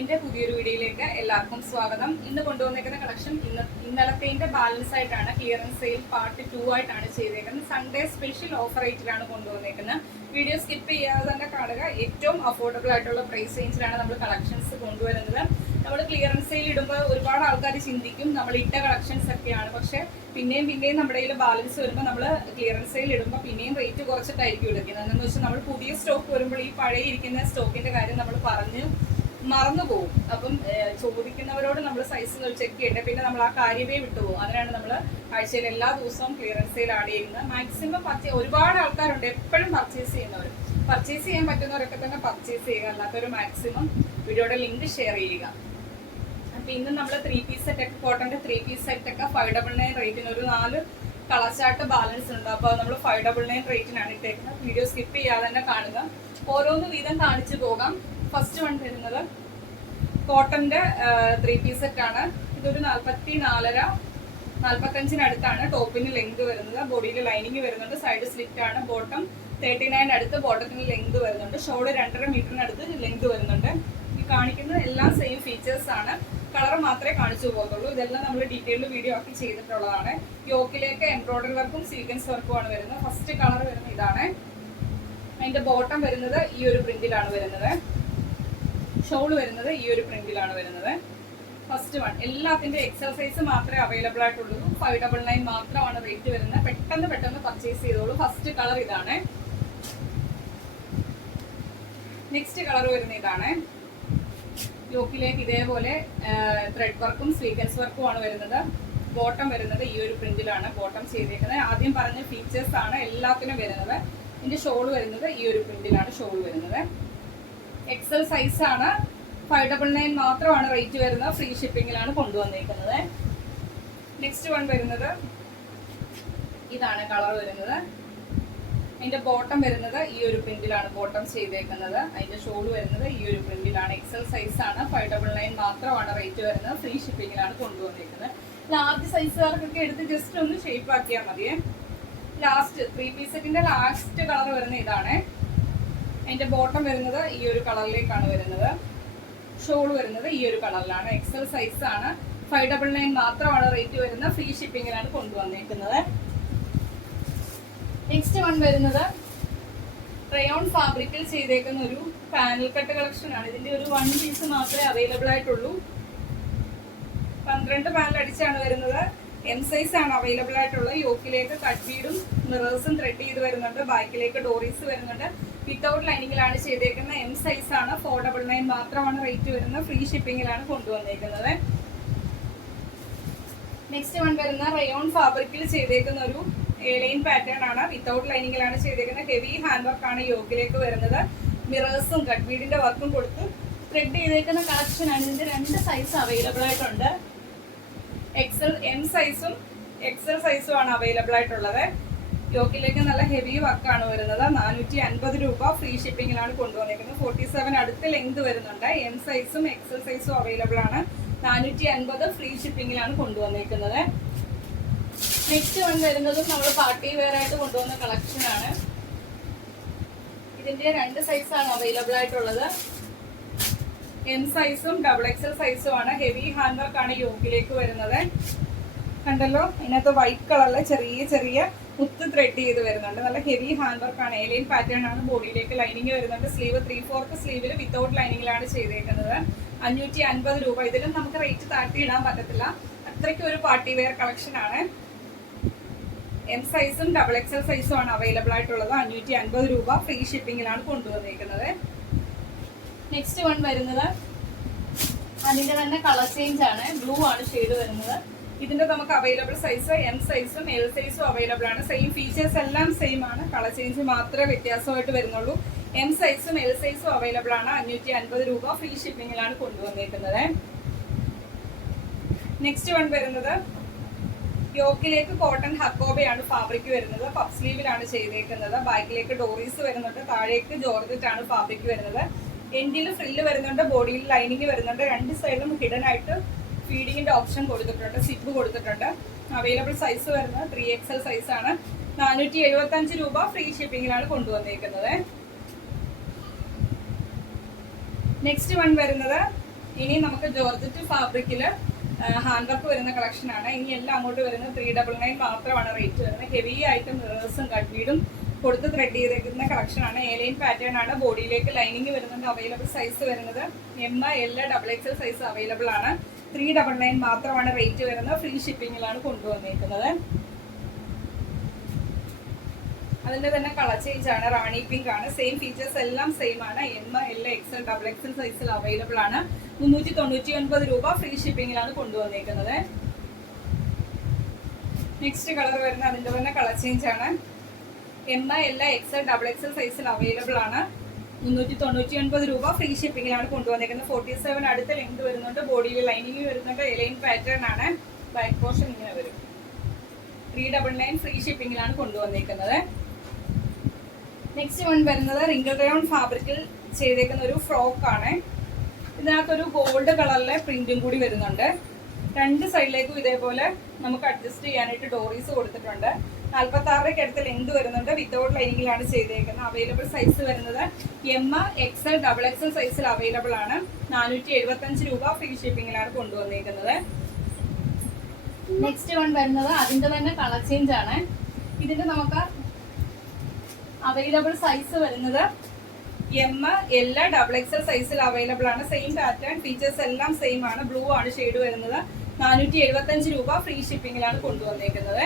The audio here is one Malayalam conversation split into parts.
എന്റെ പുതിയൊരു വീഡിയോയിലേക്ക് എല്ലാവർക്കും സ്വാഗതം. ഇന്ന് കൊണ്ടുവന്നേക്കുന്ന കളക്ഷൻ ഇന്നലത്തെ ബാലൻസ് ആയിട്ടാണ്. ക്ലിയറൻസ് സെയിൽ പാർട്ട് 2 ആയിട്ടാണ് ചെയ്തേക്കുന്നത്. സൺഡേ സ്പെഷ്യൽ ഓഫർ റേറ്റിലാണ് കൊണ്ടുവന്നേക്കുന്നത്. വീഡിയോ സ്കിപ്പ് ചെയ്യാതെ തന്നെ കാണുക. ഏറ്റവും അഫോർഡബിൾ ആയിട്ടുള്ള പ്രൈസ് റേഞ്ചിലാണ് നമ്മൾ കളക്ഷൻസ് കൊണ്ടുവരുന്നത്. നമ്മൾ ക്ലിയറൻസ് സെയിൽ ഇടുമ്പോൾ ഒരുപാട് ആൾക്കാർ ചിന്തിക്കും നമ്മൾ ഇട്ട കളക്ഷൻസ് ഒക്കെയാണ്, പക്ഷെ പിന്നെയും നമ്മുടെ കയ്യിൽ ബാലൻസ് വരുമ്പോൾ നമ്മൾ ക്ലിയറൻസ് സെയിൽ ഇടുമ്പോൾ പിന്നെയും റേറ്റ് കുറച്ചിട്ടായിരിക്കും എടുക്കുന്നത്. എന്ന് വെച്ചാൽ നമ്മൾ പുതിയ സ്റ്റോക്ക് വരുമ്പോൾ ഈ പഴയ ഇരിക്കുന്ന സ്റ്റോക്കിന്റെ കാര്യം നമ്മൾ മറന്നു പോകും. അപ്പം ചോദിക്കുന്നവരോട് നമ്മൾ സൈസുകൾ ചെക്ക് ചെയ്യട്ടെ, പിന്നെ നമ്മൾ ആ കാര്യമേ വിട്ടുപോകും. അതിനാണ് നമ്മൾ ആഴ്ചയിൽ എല്ലാ ദിവസവും ക്ലിയറൻസ് സെയിൽ ആഡ് ചെയ്യുന്നത്. മാക്സിമം ഒരുപാട് ആൾക്കാരുണ്ട് എപ്പോഴും പർച്ചേസ് ചെയ്യുന്നവർ. പർച്ചേസ് ചെയ്യാൻ പറ്റുന്നവരൊക്കെ തന്നെ പർച്ചേസ് ചെയ്യുക, അല്ലാത്തൊരു മാക്സിമം വീഡിയോയുടെ ലിങ്ക് ഷെയർ ചെയ്യുക. അപ്പൊ ഇന്ന് നമ്മൾ 3 പീസ് സെറ്റ് ഒക്കെ, കോട്ടന്റെ 3 പീസ് സെറ്റ് ഒക്കെ 599 റേറ്റിന് ഒരു 4 കളർ ചാർട്ട് ബാലൻസ് ഉണ്ട്. അപ്പോൾ നമ്മൾ 599 റേറ്റിനാണ് ഇട്ടേക്കുന്നത്. വീഡിയോ സ്കിപ്പ് ചെയ്യാതെ തന്നെ കാണുക. ഓരോന്ന് വീതം കാണിച്ചു പോകാം. ഫസ്റ്റ് വൺ വരുന്നത് കോട്ടന്റെ 3 പീസ് സെറ്റ് ആണ്. ഇതൊരു 44.5 45 ടോപ്പിന് ലെങ്ത് വരുന്നത്. ബോഡിയിൽ ലൈനിങ് വരുന്നുണ്ട്. സൈഡ് സ്ലിറ്റ് ആണ്. ബോട്ടം 39 അടുത്ത് ബോട്ടത്തിന് ലെങ്ത് വരുന്നുണ്ട്. ഷോള് 2.5 മീറ്ററിനടുത്ത് ലെങ്ത് വരുന്നുണ്ട്. ഈ കാണിക്കുന്നത് എല്ലാം സെയിം ഫീച്ചേഴ്സ് ആണ്. കളർ മാത്രമേ കാണിച്ചു പോകത്തുള്ളൂ. ഇതെല്ലാം നമ്മൾ ഡീറ്റെയിൽഡ് വീഡിയോ ആക്കി ചെയ്തിട്ടുള്ളതാണ്. യോക്കിലേക്ക് എംബ്രോയിഡറി വർക്കും സീക്വൻസ് വർക്കും ആണ് വരുന്നത്. ഫസ്റ്റ് കളർ വരുന്നത് ഇതാണ്. അതിന്റെ ബോട്ടം വരുന്നത് ഈ ഒരു പ്രിന്റിലാണ് വരുന്നത്. ഷോൾ വരുന്നത് ഈ ഒരു പ്രിന്റിലാണ് വരുന്നത്. ഫസ്റ്റ് വൺ എല്ലാത്തിന്റെ എക്സൽ സൈസ് മാത്രമേ അവൈലബിൾ ആയിട്ടുള്ളൂ. 599 മാത്രമാണ് റേറ്റ് വരുന്നത്. പെട്ടെന്ന് പർച്ചേസ് ചെയ്തോളൂ. ഫസ്റ്റ് കളർ ഇതാണ്. നെക്സ്റ്റ് കളർ വരുന്ന ഇതാണ്. യോക്കിലേക്ക് ഇതേപോലെ ത്രെഡ് വർക്കും സ്വീക്വൻസ് വർക്കും ആണ് വരുന്നത്. ബോട്ടം വരുന്നത് ഈ ഒരു പ്രിന്റിലാണ് ബോട്ടം ചെയ്തേക്കുന്നത്. ആദ്യം പറഞ്ഞ ഫീച്ചേഴ്സ് ആണ് എല്ലാത്തിനും വരുന്നത്. ഇതിന്റെ ഷോൾ വരുന്നത് ഈ ഒരു പ്രിന്റിലാണ് ഷോൾ വരുന്നത്. എക്സൽ സൈസ് ആണ്. 599 മാത്രമാണ് റേറ്റ് വരുന്നത്. ഫ്രീ ഷിപ്പിംഗിലാണ് കൊണ്ടുവന്നിരിക്കുന്നത്. നെക്സ്റ്റ് വൺ വരുന്നത് ഇതാണ് കളർ വരുന്നത്. അതിന്റെ ബോട്ടം വരുന്നത് ഈ ഒരു പ്രിന്റിലാണ് ബോട്ടം ചെയ്തേക്കുന്നത്. അതിന്റെ ഷോൾ വരുന്നത് ഈ ഒരു പ്രിന്റിലാണ്. എക്സൽ സൈസ് ആണ്. 599 മാത്രമാണ് റേറ്റ് വരുന്നത്. ഫ്രീ ഷിപ്പിംഗിലാണ് കൊണ്ടുവന്നിരിക്കുന്നത്. ലാർജ് സൈസുകാർക്കൊക്കെ എടുത്ത് ജസ്റ്റ് ഒന്ന് ഷേപ്പ് ആക്കിയാൽ മതിയേ. ലാസ്റ്റ് 3 പീസ് സെറ്റിന്റെ ലാസ്റ്റ് കളർ വരുന്ന ഇതാണ്. അതിന്റെ ബോട്ടം വരുന്നത് ഈ ഒരു കളറിലേക്കാണ് വരുന്നത്. ഷോൾ വരുന്നത് ഈ ഒരു കളറിലാണ്. എക്സൽ സൈസ് ആണ്. 599 മാത്രമാണ് റേറ്റ് വരുന്നത്. ഫ്രീ ഷിപ്പിംഗിലാണ് കൊണ്ടുവന്നിരിക്കുന്നത്. നെക്സ്റ്റ് വൺ വരുന്നത് റയോൺ ഫാബ്രിക്കിൽ ചെയ്തേക്കുന്ന ഒരു പാനൽ കട്ട് കളക്ഷൻ ആണ്. ഇതിന്റെ ഒരു 1 പീസ് മാത്രമേ അവൈലബിൾ ആയിട്ടുള്ളൂ. 12 പാനൽ അടിച്ചാണ് വരുന്നത്. എം സൈസ് ആണ് അവൈലബിൾ ആയിട്ടുള്ളത്. യോക്കിലേക്ക് കട്ട് ബീഡും മിറേഴ്സും ത്രെഡ് ചെയ്ത് വരുന്നുണ്ട്. ബാക്കിലേക്ക് ഡോറീസ് വരുന്നുണ്ട്. വിത്തൗട്ട് ലൈനിങ്ങിലാണ് ചെയ്തേക്കുന്നത്. എം സൈസ് ആണ്. 499 മാത്രമാണ് റേറ്റ് വരുന്നത്. ഫ്രീ ഷിപ്പിംഗിലാണ് കൊണ്ടുവന്നേക്കുന്നത്. നെക്സ്റ്റ് വൺ വരുന്ന റയോൺ ഫാബ്രിക്കിൽ ചെയ്തേക്കുന്ന ഒരു എലൈൻ പാറ്റേൺ ആണ്. വിത്തൗട്ട് ലൈനിങ്ങിലാണ് ചെയ്തേക്കുന്നത്. ഹെവി ഹാൻഡ് വർക്ക് ആണ് യോക്കിലേക്ക് വരുന്നത്. മിറേഴ്സും കട്ട് ബീഡിന്റെ വർക്കും കൊടുത്ത് ത്രെഡ് ചെയ്തേക്കുന്ന കളക്ഷൻ ആണ്. ഇതിന്റെ 2 സൈസ് അവൈലബിൾ ആയിട്ടുണ്ട്. എം സൈസും എക്സൽ സൈസും ആണ് അവൈലബിൾ ആയിട്ടുള്ളത്. യോക്കിലേക്ക് നല്ല ഹെവി വർക്കാണ് വരുന്നത്. 450 രൂപ ഫ്രീ ഷിപ്പിംഗിലാണ് കൊണ്ടുവന്നിരിക്കുന്നത്. 47 അടുത്ത് ലെങ്ത് വരുന്നുണ്ട്. എം സൈസും എക്സൽ സൈസും അവൈലബിൾ ആണ്. 450 ഫ്രീ ഷിപ്പിംഗിലാണ് കൊണ്ടുവന്നിരിക്കുന്നത്. നെക്സ്റ്റ് വൺ വരുന്നതും നമ്മൾ പാർട്ടി വെയർ ആയിട്ട് കൊണ്ടുവന്ന കളക്ഷൻ ആണ്. ഇതിന്റെ 2 സൈസാണ് അവൈലബിൾ ആയിട്ടുള്ളത്. എം സൈസും XXL സൈസും ആണ്. ഹെവി ഹാൻഡ് വർക്ക് ആണ് യോക്കിലേക്ക് വരുന്നത്. കണ്ടല്ലോ, ഇതിനകത്ത് വൈറ്റ് കളറിലെ ചെറിയ മുത്ത് ത്രെഡ് ചെയ്ത് വരുന്നുണ്ട്. നല്ല ഹെവി ഹാൻഡ് വർക്ക് ആണ്. എലൈൻ പാറ്റേൺ ആണ്. ബോഡിയിലേക്ക് ലൈനിങ് വരുന്നുണ്ട്. സ്ലീവ് 3/4 സ്ലീവിൽ വിത്തൗട്ട് ലൈനിങ്ങിലാണ് ചെയ്തേക്കുന്നത്. 550 രൂപ. ഇതിലും നമുക്ക് റേറ്റ് താഴ്ത്തി ഇടാൻ പറ്റത്തില്ല. അത്രയ്ക്ക് ഒരു പാർട്ടി വെയർ കളക്ഷൻ ആണ്. എം സൈസും XXL സൈസും ആണ് അവൈലബിൾ ആയിട്ടുള്ളത്. 550 രൂപ ഫ്രീ ഷിപ്പിംഗിലാണ് കൊണ്ടുവന്നിരിക്കുന്നത്. നെക്സ്റ്റ് വൺ വരുന്നത് അതിന്റെ തന്നെ കളർ ചേഞ്ച് ആണ്. ബ്ലൂ ആണ് ഷെയ്ഡ് വരുന്നത്. ഇതിന്റെ നമുക്ക് അവൈലബിൾ സൈസ് എം സൈസും എൽ സൈസും അവൈലബിൾ ആണ്. സെയിം ഫീച്ചേഴ്സ് എല്ലാം സെയിം ആണ്. കളർ ചേഞ്ച് മാത്രമേ വ്യത്യാസമായിട്ട് വരുന്നുള്ളൂ. എം സൈസും എൽ സൈസും അവൈലബിൾ ആണ്. 550 രൂപ ഫ്രീ ഷിപ്പിംഗിലാണ് കൊണ്ടുവന്നിരിക്കുന്നത്. നെക്സ്റ്റ് വൺ വരുന്നത് യോക്കിലേക്ക് കോട്ടൺ ഹക്കോബയാണ് ഫാബ്രിക് വരുന്നത്. പഫ് സ്ലീവിലാണ് ചെയ്തേക്കുന്നത്. ബാക്കിലേക്ക് ഡോറീസ് വരുന്നുണ്ട്. താഴേക്ക് ജോർജറ്റ് ആണ് ഫാബ്രിക് വരുന്നത്. എൻഡിൽ ഫ്രില്ല് വരുന്നുണ്ട്. ബോഡിയിൽ ലൈനിങ് വരുന്നുണ്ട്. 2 സൈഡിലും ഹിഡൻ ആയിട്ട് ഫീഡിങ്ങിന്റെ ഓപ്ഷൻ കൊടുത്തിട്ടുണ്ട്. സിബ് കൊടുത്തിട്ടുണ്ട്. അവൈലബിൾ സൈസ് വരുന്നത് 3XL സൈസ് ആണ്. 475 രൂപ ഫ്രീ ഷിപ്പിംഗിലാണ് കൊണ്ടുവന്നിരിക്കുന്നത്. നെക്സ്റ്റ് വൺ വരുന്നത് ഇനി നമുക്ക് ജോർജറ്റ് ഫാബ്രിക്കിൽ ഹാൻഡ് വർക്ക് വരുന്ന കളക്ഷൻ ആണ്. ഇനി എല്ലാം അങ്ങോട്ട് വരുന്നത് 399 മാത്രമാണ് റേറ്റ് വരുന്നത്. ഹെവി ആയിട്ട് മിറേഴ്സും കട്ട്ബീഡും കൊടുത്ത് ത്രെഡ് ചെയ്തേക്കുന്ന കളക്ഷൻ ആണ്. എലൈൻ പാറ്റേൺ ആണ്. ബോഡിയിലേക്ക് ലൈനിങ് വരുന്നുണ്ട്. അവൈലബിൾ സൈസ് വരുന്നത് M, L, XXL size available ആണ്. 399 മാത്രമാണ് റേറ്റ് വരുന്നത്. ഫ്രീ ഷിപ്പിങ്ങിലാണ് കൊണ്ടുവന്നിരിക്കുന്നത്. അതിന്റെ തന്നെ കളർ ചേഞ്ച് ആണ്. റാണി പിങ്ക് ആണ്. സെയിം ഫീച്ചേഴ്സ് എല്ലാം സെയിം ആണ്. എം, എൽ, XL, XXL സൈസിൽ അവൈലബിൾ ആണ്. 399 രൂപ ഫ്രീ ഷിപ്പിങ്ങിലാണ് കൊണ്ടുവന്നിരിക്കുന്നത്. നെക്സ്റ്റ് കളർ വരുന്ന അതിന്റെ തന്നെ കളർ ചേഞ്ച് ആണ്. എം, എൽ, XL, XXL സൈസിൽ അവൈലബിൾ ആണ്. 399 രൂപ ഫ്രീ ഷിപ്പിങ്ങിലാണ് കൊണ്ടുവന്നിരിക്കുന്നത്. 47 അടുത്ത ലെങ്ത് വരുന്നുണ്ട്. ബോഡിയിൽ ലൈനിങ് വരുന്നുണ്ട്. എലൈൻ പാറ്റേൺ ആണ്. ബാക്ക് പോർഷൻ ഇങ്ങനെ വരും. 399 ഫ്രീ ഷിപ്പിങ്ങിലാണ് കൊണ്ടുവന്നിരിക്കുന്നത്. നെക്സ്റ്റ് വൺ വരുന്നത് റിങ്കിൾ റയോൺ ഫാബ്രിക്കിൽ ചെയ്തേക്കുന്ന ഒരു ഫ്രോക്ക് ആണ്. ഇതിനകത്തൊരു ഗോൾഡ് കളറിലെ പ്രിന്റും കൂടി വരുന്നുണ്ട്. രണ്ട് സൈഡിലേക്കും ഇതേപോലെ നമുക്ക് അഡ്ജസ്റ്റ് ചെയ്യാനായിട്ട് ഡോറീസ് കൊടുത്തിട്ടുണ്ട്. 46 അടുത്ത് ലെങ്ത് വരുന്നുണ്ട്. വിത്തൗട്ട് ലൈനിങ്ങിലാണ് ചെയ്തേക്കുന്നത്. അവൈലബിൾ സൈസ് വരുന്നത് എം, XL, XXL സൈസിൽ അവൈലബിൾ ആണ്. 475 രൂപ ഫ്രീ ഷിപ്പിങ്ങിലാണ് കൊണ്ടുവന്നിരിക്കുന്നത്. നെക്സ്റ്റ് വൺ വരുന്നത് അതിന്റെ തന്നെ കളർ ചേഞ്ച് ആണ്. ഇതിന്റെ നമുക്ക് അവൈലബിൾ സൈസ് വരുന്നത് എം, എൽ, XXL സൈസിൽ അവൈലബിൾ ആണ്. സെയിം പാറ്റേൺ ഫീച്ചേഴ്സ് എല്ലാം സെയിം ആണ്. ബ്ലൂ ആണ് ഷെയ്ഡ് വരുന്നത്. 475 രൂപ ഫ്രീ ഷിപ്പിങ്ങിലാണ് കൊണ്ടുവന്നിരിക്കുന്നത്.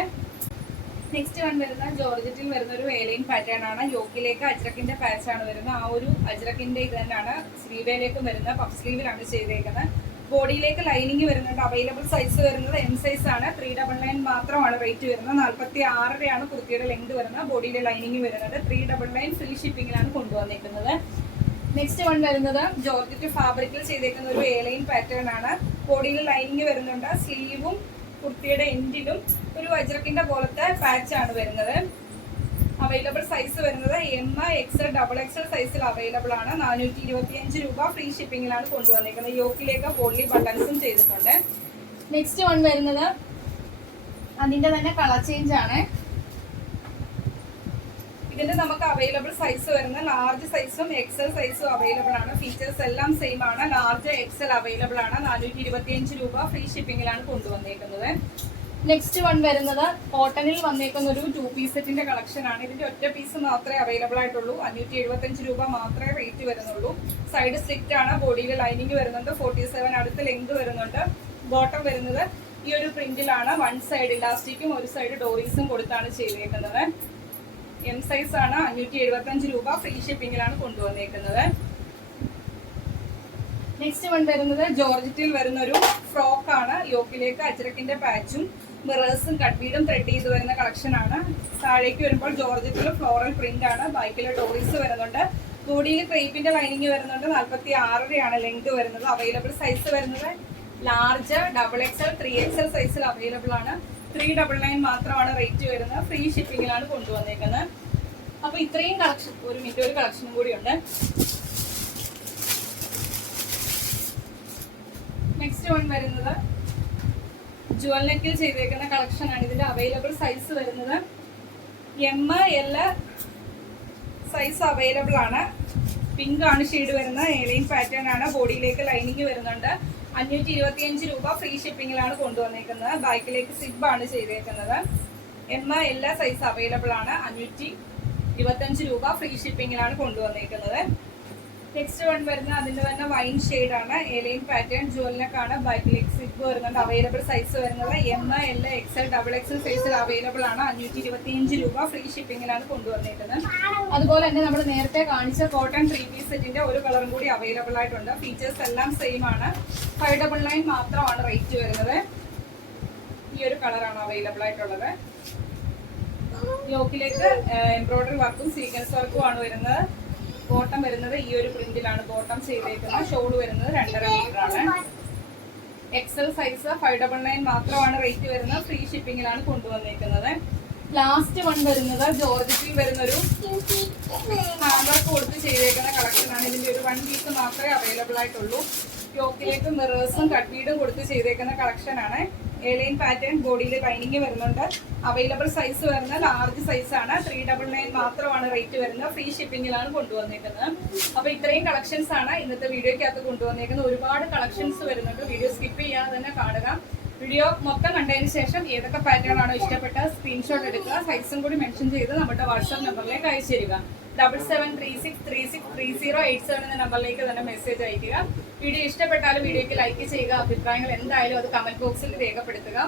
നെക്സ്റ്റ് വൺ വരുന്ന ജോർജറ്റിൽ വരുന്ന ഒരു എലൈൻ പാറ്റേൺ ആണ്. യോക്കിലേക്ക് അജ്രക്കിന്റെ പാച്ച് ആണ് വരുന്നത്. ആ ഒരു അജ്രക്കിന്റെ ഇത് തന്നെയാണ് സ്ലീവിലേക്കും വരുന്നത്. പഫ് സ്ലീവിലാണ് ചെയ്തേക്കുന്നത്. ബോഡിയിലേക്ക് ലൈനിങ് വരുന്നുണ്ട്. അവൈലബിൾ സൈസ് വരുന്നത് എം സൈസ് ആണ്. 399 മാത്രമാണ് റേറ്റ് വരുന്നത്. 46 കുർത്തിയുടെ ലെങ്ത് വരുന്നത്. ബോഡിയിലെ ലൈനിങ് വരുന്നുണ്ട്. 399 ഫ്രീ ഷിപ്പിങ്ങിലാണ് കൊണ്ടുവന്നിരിക്കുന്നത്. നെക്സ്റ്റ് വൺ വരുന്നത് ജോർജറ്റ് ഫാബ്രിക്കിൽ ചെയ്തേക്കുന്ന ഒരു എലൈൻ പാറ്റേൺ ആണ്. ബോഡിയിൽ ലൈനിങ് വരുന്നുണ്ട്. സ്ലീവും കുർത്തിയുടെ എൻഡിലും ഒരു അജ്രക്കിന്റെ പോലത്തെ പാച്ച് ആണ് വരുന്നത്. അവൈലബിൾ സൈസ് വരുന്നത് എം, XL, XXL സൈസിൽ അവൈലബിൾ ആണ്. 425 രൂപ ഫ്രീ ഷിപ്പിങ്ങിലാണ് കൊണ്ടുവന്നിരിക്കുന്നത്. യോക്കിലേക്ക് പോളി ബട്ടൺസും ചെയ്തിട്ടുണ്ട്. നെക്സ്റ്റ് വൺ വരുന്നത് അതിന്റെ തന്നെ കളർ ചേഞ്ച് ആണ്. ഇതിന്റെ നമുക്ക് അവൈലബിൾ സൈസ് വരുന്ന ലാർജ് സൈസും XL സൈസും അവൈലബിൾ ആണ്. ഫീച്ചേഴ്സ് എല്ലാം സെയിം ആണ്. ലാർജ് XL അവൈലബിൾ ആണ്. 425 രൂപ ഫ്രീ ഷിപ്പിങ്ങിലാണ് കൊണ്ടുവന്നിരിക്കുന്നത്. നെക്സ്റ്റ് വൺ വരുന്നത് കോട്ടണിൽ വന്നേക്കുന്ന ഒരു 2 പീസ് സെറ്റിന്റെ കളക്ഷൻ ആണ്. ഇതിന്റെ ഒറ്റ പീസ് മാത്രമേ അവൈലബിൾ ആയിട്ടുള്ളൂ. 575 രൂപ മാത്രമേ റേറ്റ് വരുന്നുള്ളൂ. സൈഡ് സ്ട്രിക്റ്റ് ആണ്. ബോഡിയിൽ ലൈനിങ് വരുന്നുണ്ട്. 47 അടുത്ത് ലെങ്ത് വരുന്നുണ്ട്. ബോട്ടം വരുന്നത് ഈ ഒരു പ്രിന്റിലാണ്. വൺ സൈഡ് ഇലാസ്റ്റിക്കും ഒരു സൈഡ് ഡോറീസും കൊടുത്താണ് ചെയ്തേക്കുന്നത്. എം സൈസ് ആണ്. 575 രൂപ ഫ്രീ ഷിപ്പിങ്ങിലാണ് കൊണ്ടുവന്നേക്കുന്നത്. നെക്സ്റ്റ് വൺ വരുന്നത് ജോർജറ്റിൽ വരുന്ന ഒരു ഫ്രോക്ക് ആണ്. യോക്കിലേക്ക് അജ്രക്കിന്റെ പാച്ചും മിറേഴ്സും കട്ട്ബീഡും ത്രെഡ് ചെയ്ത് വരുന്ന കളക്ഷൻ ആണ്. താഴേക്ക് വരുമ്പോൾ ജോർജറ്റിൽ ഫ്ലോറൽ പ്രിന്റ് ആണ്. ബൈക്കിലെ ഡോറീസ് വരുന്നുണ്ട്. ബോഡിയിൽ ക്രേപ്പിന്റെ ലൈനിങ് വരുന്നുണ്ട്. 46 ലെങ്ത് വരുന്നത്. അവൈലബിൾ സൈസ് വരുന്നത് ലാർജ്, XXL, 3XL സൈസിൽ അവൈലബിൾ ആണ്. 399 മാത്രമാണ് റേറ്റ് വരുന്നത്. ഫ്രീ ഷിപ്പിങ്ങിലാണ് കൊണ്ടുവന്നേക്കുന്നത്. അപ്പൊ ഇത്രയും കളക്ഷൻ ഒരു കളക്ഷനും കൂടി ഉണ്ട്. നെക്സ്റ്റ് വൺ വരുന്നത് ജുവൽ നെക്കിൽ ചെയ്തേക്കുന്ന കളക്ഷൻ ആണ്. ഇതിന്റെ അവൈലബിൾ സൈസ് വരുന്നത് എം, എൽ സൈസ് അവൈലബിൾ ആണ്. പിങ്ക് ആണ് ഷെയ്ഡ് വരുന്നത്. എലൈൻ പാറ്റേൺ ആണ്. ബോഡിയിലേക്ക് ലൈനിങ് വരുന്നുണ്ട്. 525 രൂപ ഫ്രീ ഷിപ്പിങ്ങിലാണ് കൊണ്ടുവന്നേക്കുന്നത്. ബാക്കിലേക്ക് സിബ് ആണ് ചെയ്തേക്കുന്നത്. എം, എൽ സൈസ് അവൈലബിൾ ആണ്. 525 രൂപ ഫ്രീ ഷിപ്പിങ്ങിലാണ് കൊണ്ടുവന്നേക്കുന്നത്. നെക്സ്റ്റ് വൺ വരുന്നത് അതിന്റെ തന്നെ വൈൻ ഷെയ്ഡ് ആണ്. എലൈൻ പാറ്റേൺ ജുവലിനൊക്കെയാണ്. ബാക്കിലേക്ക് സിബ് വരുന്നുണ്ട്. അവൈലബിൾ സൈസ് വരുന്നത് എം, എൽ, XL, XXL സൈസിൽ അവൈലബിൾ ആണ്. 525 രൂപ ഫ്രീ ഷിപ്പിങ്ങിലാണ് കൊണ്ടുവന്നിരിക്കുന്നത്. അതുപോലെ തന്നെ നമ്മൾ നേരത്തെ കാണിച്ച കോട്ടൺ 3 പീസ് സെറ്റിന്റെ ഒരു കളറും കൂടി അവൈലബിൾ ആയിട്ടുണ്ട്. ഫീച്ചേഴ്സ് എല്ലാം സെയിം ആണ്. 599 മാത്രമാണ് റേറ്റ് വരുന്നത്. ഈ ഒരു കളറാണ് അവൈലബിൾ ആയിട്ടുള്ളത്. യോക്കിലേക്ക് എംബ്രോയിഡറി വർക്കും സീക്വൻസ് വർക്കും ആണ് വരുന്നത്. ബോട്ടം വരുന്നത് ഈ ഒരു പ്രിന്റിലാണ് ബോട്ടം ചെയ്തേക്കുന്നത്. ഷോള് വരുന്നത് 2.5 മീറ്റർ ആണ്. XL സൈസ് 599 മാത്രമാണ് റേറ്റ് വരുന്നത്. ഫ്രീ ഷിപ്പിങ്ങിലാണ് കൊണ്ടുവന്നിരിക്കുന്നത്. ലാസ്റ്റ് വൺ വരുന്നത് ജോർജറ്റിൽ വരുന്നൊരു ഹാൻഡ് വർക്ക് കൊടുത്ത് ചെയ്തേക്കുന്ന കളക്ഷൻ ആണ്. ഇതിന്റെ ഒരു 1 പീസ് മാത്രമേ അവൈലബിൾ ആയിട്ടുള്ളൂ. യോക്കിലേക്ക് മിറേഴ്സും കട്ട്ബീഡും കൊടുത്ത് ചെയ്തേക്കുന്ന കളക്ഷൻ ആണ്. എലൈൻ പാറ്റേൺ ബോഡിയിൽ ലൈനിങ് വരുന്നുണ്ട്. അവൈലബിൾ സൈസ് വരുന്നത് ലാർജ് സൈസ് ആണ്. 399 മാത്രമാണ് റേറ്റ് വരുന്നത്. ഫ്രീ ഷിപ്പിംഗിലാണ് കൊണ്ടുവന്നേക്കുന്നത്. അപ്പൊ ഇത്രയും കളക്ഷൻസ് ആണ് ഇന്നത്തെ വീഡിയോക്കകത്ത് കൊണ്ടുവന്നേക്കുന്നത്. ഒരുപാട് കളക്ഷൻസ് വരുന്നുണ്ട്. വീഡിയോ സ്കിപ്പ് ചെയ്യാതെ തന്നെ കാണുക. വീഡിയോ മൊത്തം കണ്ടതിന് ശേഷം ഏതൊക്കെ പാറ്റേൺ ആണോ ഇഷ്ടപ്പെട്ട സ്ക്രീൻഷോട്ട് എടുക്കുക. സൈസും കൂടി മെൻഷൻ ചെയ്ത് നമ്മുടെ വാട്സ്ആപ്പ് നമ്പറിലേക്ക് അയച്ചു തരിക. 7736363087 എന്ന നമ്പറിലേക്ക് തന്നെ മെസ്സേജ് അയക്കുക. വീഡിയോ ഇഷ്ടപ്പെട്ടാലും വീഡിയോക്ക് ലൈക്ക് ചെയ്യുക. അഭിപ്രായങ്ങൾ എന്തായാലും അത് കമന്റ് ബോക്സിൽ രേഖപ്പെടുത്തുക.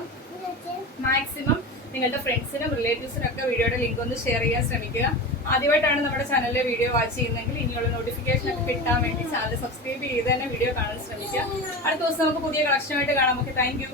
മാക്സിമം നിങ്ങളുടെ ഫ്രണ്ട്സിനും റിലേറ്റീവ്സിനും ഒക്കെ വീഡിയോയുടെ ലിങ്ക് ഒന്ന് ഷെയർ ചെയ്യാൻ ശ്രമിക്കുക. ആദ്യമായിട്ടാണ് നമ്മുടെ ചാനലിലെ വീഡിയോ വാച്ച് ചെയ്യുന്നതെങ്കിൽ ഇനിയുള്ള നോട്ടിഫിക്കേഷൻ ഒക്കെ കിട്ടാൻ വേണ്ടി ചാനൽ സബ്സ്ക്രൈബ് ചെയ്ത് തന്നെ വീഡിയോ കാണാൻ ശ്രമിക്കുക. അടുത്ത ദിവസം നമുക്ക് പുതിയ കളക്ഷനുമായിട്ട് കാണാം. Okay, thank you.